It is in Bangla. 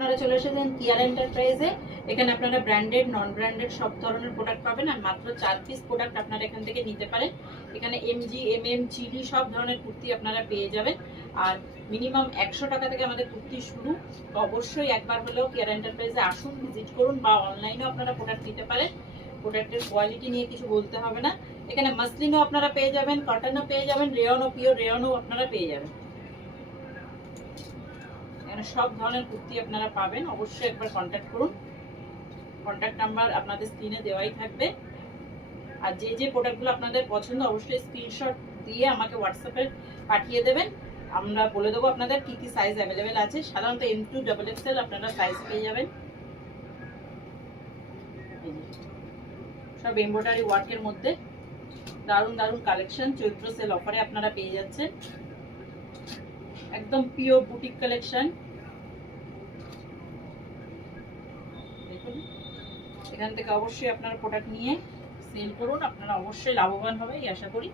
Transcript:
আপনারা চলে এসেছেন কিয়ার এন্টারপ্রাইজে। এখানে আপনারা ব্র্যান্ডেড নন ব্র্যান্ডেড সব ধরনের প্রোডাক্ট পাবেন আর মাত্র 4 পিস প্রোডাক্ট আপনারা এখান থেকে নিতে পারেন। এখানে এমজি, এমএম, জিডি সব ধরনের কুর্তি আপনারা পেয়ে যাবেন আর মিনিমাম 100 টাকা থেকে আমাদের কুর্তি শুরু। তো অবশ্যই একবার হলেও কিয়ার এন্টারপ্রাইজে আসুন, ভিজিট করুন বা অনলাইনেও আপনারা প্রোডাক্ট নিতে পারেন। প্রোডাক্টের কোয়ালিটি নিয়ে কিছু বলতে হবে না। এখানে মাসলিনও আপনারা পেয়ে যাবেন, কটনও পেয়ে যাবেন, রেয়নও, পিওর রেয়নও আপনারা পেয়ে যাবেন। এখানে সব ধরনের কুর্তি আপনারা পাবেন। অবশ্যই একবার কন্ট্যাক্ট করুন। কন্ট্যাক্ট নাম্বার আপনাদের স্ক্রিনে দেওয়াই থাকবে। আর যে যে প্রোডাক্টগুলো আপনাদের পছন্দ অবশ্যই স্ক্রিনশট দিয়ে আমাকে হোয়াটসঅ্যাপে পাঠিয়ে দেবেন। আমরা বলে দেবো আপনাদের কি কি সাইজ অ্যাভেলেবেল আছে। সাধারণত M2 XXL আপনারা সাইজ পেয়ে যাবেন। সব এমব্রয়ডারি ওয়ার্কের মধ্যে দারুণ দারুণ কালেকশন চৈত্র সেল অফারে আপনারা পেয়ে যাচ্ছেন। একদম পিওর বুটিক কালেকশন। দেখুন, এখান থেকে অবশ্যই আপনারা প্রোডাক্ট নিয়ে সেল করুন, আপনারা অবশ্যই লাভবান হবে এই আশা করি।